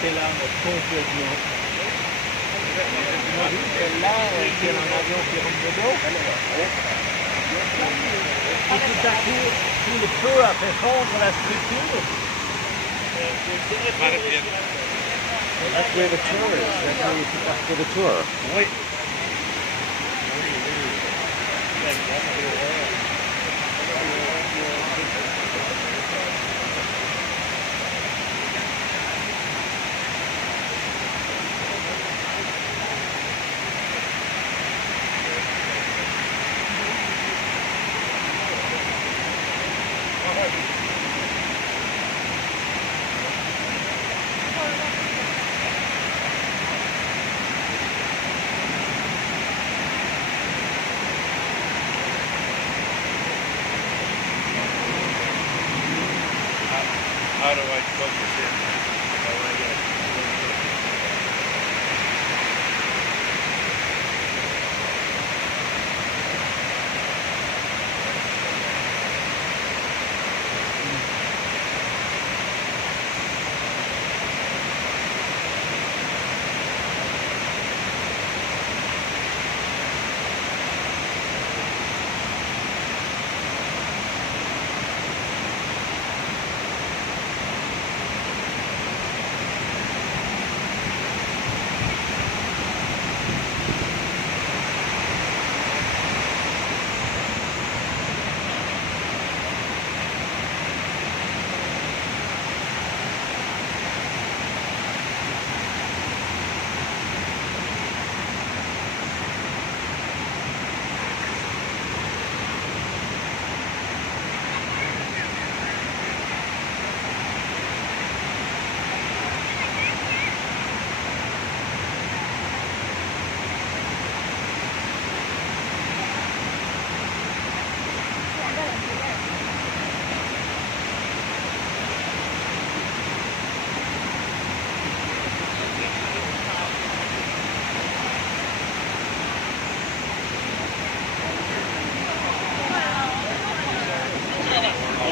Kailangan complètement. Celle-là, c'est un avion qui rentre dedans. Et tout à coup, tout le feu a fait fondre la structure. That's where the tour is. That's where you pick up for the tour. Oui. How do I plug this in?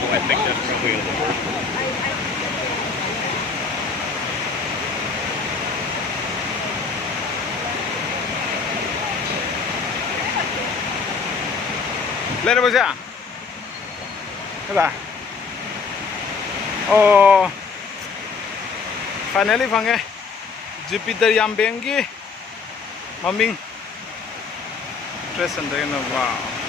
I think that's probably the worst one. Lên đâu chưa? Thế là oh finally fange Jupiter Yambengi maming dress and wow.